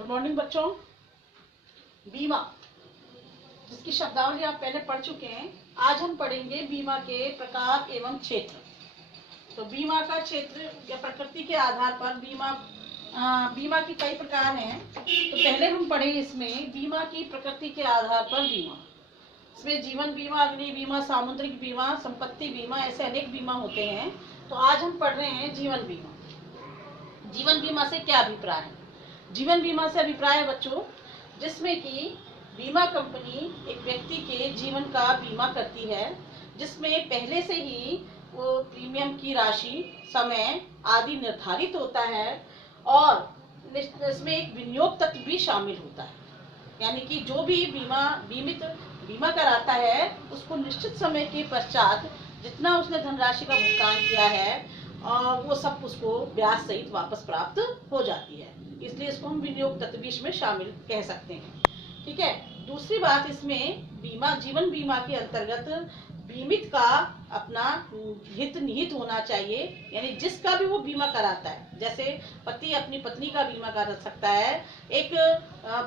Good morning बच्चों। बीमा, जिसकी शब्दावली आप पहले पढ़ चुके हैं, आज हम पढ़ेंगे बीमा के प्रकार एवं क्षेत्र। तो बीमा का क्षेत्र या प्रकृति के आधार पर बीमा की कई प्रकार हैं। तो पहले हम पढ़े इसमें बीमा की प्रकृति के आधार पर बीमा। इसमें जीवन बीमा, अग्नि बीमा, सामुद्रिक बीमा, संपत्ति बीमा, ऐसे अनेक बीमा होते हैं। तो आज हम पढ़ रहे हैं जीवन बीमा। जीवन बीमा से क्या अभिप्राय है? जीवन बीमा से अभिप्राय है बच्चों, जिसमें कि बीमा कंपनी एक व्यक्ति के जीवन का बीमा करती है, जिसमें पहले से ही वो प्रीमियम की राशि, समय आदि निर्धारित होता है और इसमें एक विनियोग तत्व भी शामिल होता है। यानी कि जो भी बीमा कराता है, उसको निश्चित समय के पश्चात जितना उसने धनराशि का भुगतान किया है वो सब उसको ब्याज सहित वापस प्राप्त हो जाती है। इसलिए इसको हम विनियोग तत्व भी इसमें शामिल कह सकते हैं। ठीक है। दूसरी बात, इसमें जीवन बीमा के अंतर्गत बीमित का अपना हित निहित होना चाहिए। यानी जिसका भी वो बीमा कराता है, जैसे पति अपनी पत्नी का बीमा करा सकता है, एक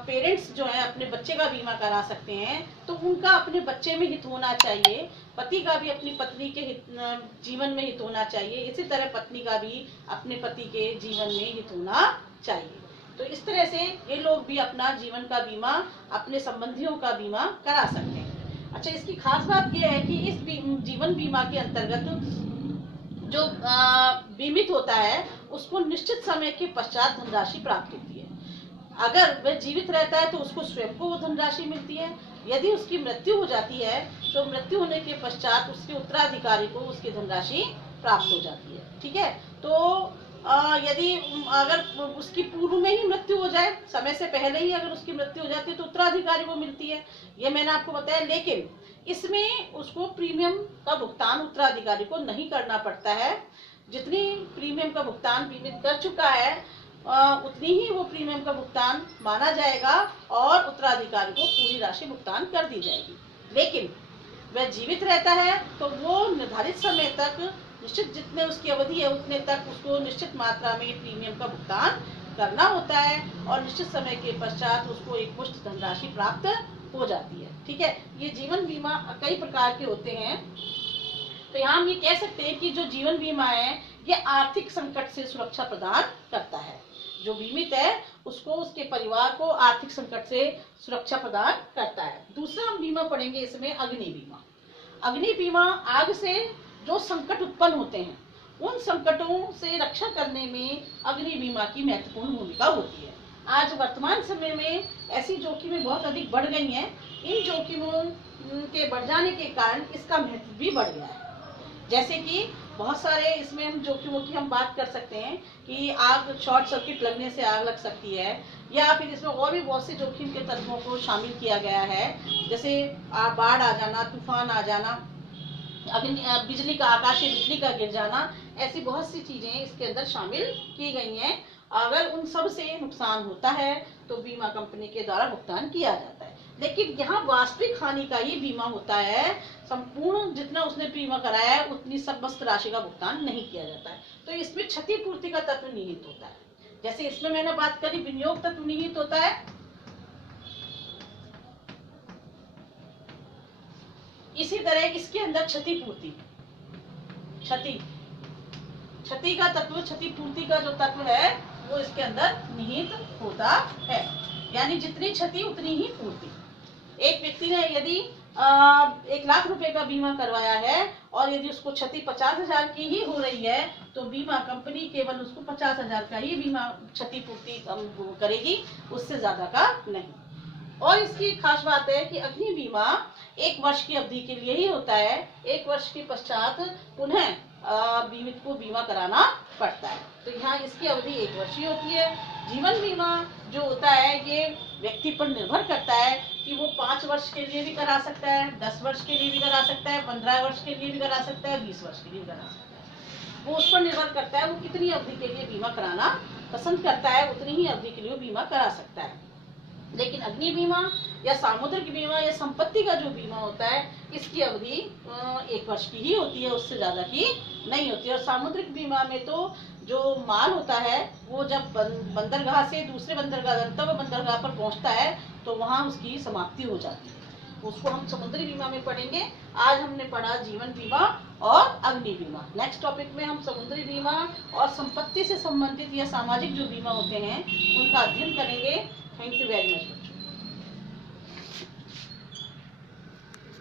पेरेंट्स जो है अपने बच्चे का बीमा करा सकते हैं, तो उनका अपने बच्चे में हित होना चाहिए। पति का भी अपनी पत्नी के जीवन में हित होना चाहिए। इसी तरह पत्नी का भी अपने पति के जीवन में हित होना चाहिए। तो इस तरह से ये लोग भी अपना जीवन का बीमा, अपने संबंधियों का बीमा करा सकते हैं। अच्छा, इसकी खास बात यह है कि इस जीवन बीमा के अंतर्गत जो बीमित होता है, उसको निश्चित समय के पश्चात धनराशि प्राप्त होती है। अगर वह जीवित रहता है तो उसको स्वयं को वो धनराशि मिलती है। यदि उसकी मृत्यु हो जाती है तो मृत्यु होने के पश्चात उसके उत्तराधिकारी को उसकी धनराशि प्राप्त हो जाती है। ठीक है। तो यदि अगर उसकी पूर्व में ही मृत्यु हो जाए, समय से पहले ही अगर उसकी मृत्यु हो जाती है तो उत्तराधिकारी को मिलती है, ये मैंने आपको बताया। लेकिन इसमें उसको प्रीमियम का भुगतान उत्तराधिकारी को नहीं करना पड़ता है। जितनी प्रीमियम का भुगतान बीमित कर चुका है उतनी ही वो प्रीमियम का भुगतान माना जाएगा और उत्तराधिकारी को पूरी राशि भुगतान कर दी जाएगी। लेकिन वह जीवित रहता है तो वो निर्धारित समय तक, निश्चित जितने उसकी अवधि है उतने तक उसको निश्चित मात्रा में प्रीमियम का भुगतान करना होता है और निश्चित समय के पश्चात उसको एक मुश्त धनराशि प्राप्त हो जाती है। ठीक है। ये जीवन बीमा कई प्रकार के होते हैं। तो यहाँ हम ये कह सकते हैं कि जो जीवन बीमा है ये आर्थिक संकट से सुरक्षा प्रदान करता है। जो बीमित है उसको, उसके परिवार को आर्थिक संकट से सुरक्षा प्रदान करता है। दूसरा हम बीमा पढ़ेंगे इसमें अग्नि बीमा। अग्नि बीमा आग से जो संकट उत्पन्न होते हैं, उन संकटों से रक्षा करने में अग्नि बीमा की महत्वपूर्ण भूमिका होती है। आज वर्तमान समय में ऐसी जोखिमें बहुत अधिक बढ़ गई हैं। इन जोखिमों के बढ़ जाने के कारण इसका महत्व भी बढ़ गया है। जैसे कि बहुत सारे इसमें हम जोखिमों की हम बात कर सकते हैं कि आग, शॉर्ट सर्किट लगने से आग लग सकती है, या फिर इसमें और भी बहुत से जोखिम के तत्वों को शामिल किया गया है। जैसे बाढ़ आ जाना, तूफान आ जाना, बिजली का, आकाशीय बिजली का गिर जाना, ऐसी बहुत सी चीजें इसके अंदर शामिल की गई हैं। अगर उन सब से नुकसान होता है तो बीमा कंपनी के द्वारा भुगतान किया जाता है। लेकिन यहाँ वास्तविक हानि का ही बीमा होता है। संपूर्ण जितना उसने बीमा कराया है उतनी समस्त राशि का भुगतान नहीं किया जाता है। तो इसमें क्षतिपूर्ति का तत्व निहित होता है। जैसे इसमें मैंने बात करी, विनियोग तत्व निहित होता है। इसी तरह इसके अंदर क्षतिपूर्ति, क्षति का तत्व, क्षतिपूर्ति का जो तत्व है वो इसके अंदर निहित होता है। यानी जितनी क्षति उतनी ही पूर्ति। एक व्यक्ति ने यदि 1 लाख रुपए का बीमा करवाया है और यदि उसको क्षति 50,000 की ही हो रही है तो बीमा कंपनी केवल उसको 50,000 का ही बीमा क्षतिपूर्ति करेगी, उससे ज्यादा का नहीं। और इसकी खास बात है कि अग्नि बीमा 1 वर्ष की अवधि के लिए ही होता है। 1 वर्ष के पश्चात पुनः बीमित को बीमा कराना पड़ता है। तो यहाँ इसकी अवधि 1 वर्ष ही होती है। जीवन बीमा जो होता है ये व्यक्ति पर निर्भर करता है कि वो 5 वर्ष के लिए भी करा सकता है, 10 वर्ष के लिए भी करा सकता है, 15 वर्ष के लिए भी करा सकता है, 20 वर्ष के लिए भी करा सकता है। वो उस पर निर्भर करता है वो कितनी अवधि के लिए बीमा कराना पसंद करता है, उतनी ही अवधि के लिए बीमा करा सकता है। लेकिन अग्नि बीमा या सामुद्रिक बीमा या संपत्ति का जो बीमा होता है, इसकी अवधि 1 वर्ष की ही होती है, उससे ज्यादा की नहीं होती है। और सामुद्रिक बीमा में तो जो माल होता है वो जब बंदरगाह से दूसरे बंदरगाह गंतव्य बंदरगाह पर पहुंचता है तो वहां उसकी समाप्ति हो जाती है, उसको हम समुद्री बीमा में पढ़ेंगे। आज हमने पढ़ा जीवन बीमा और अग्नि बीमा। नेक्स्ट टॉपिक में हम समुद्री बीमा और संपत्ति से संबंधित या सामाजिक जो बीमा होते हैं उनका अध्ययन करेंगे। Thank you very much.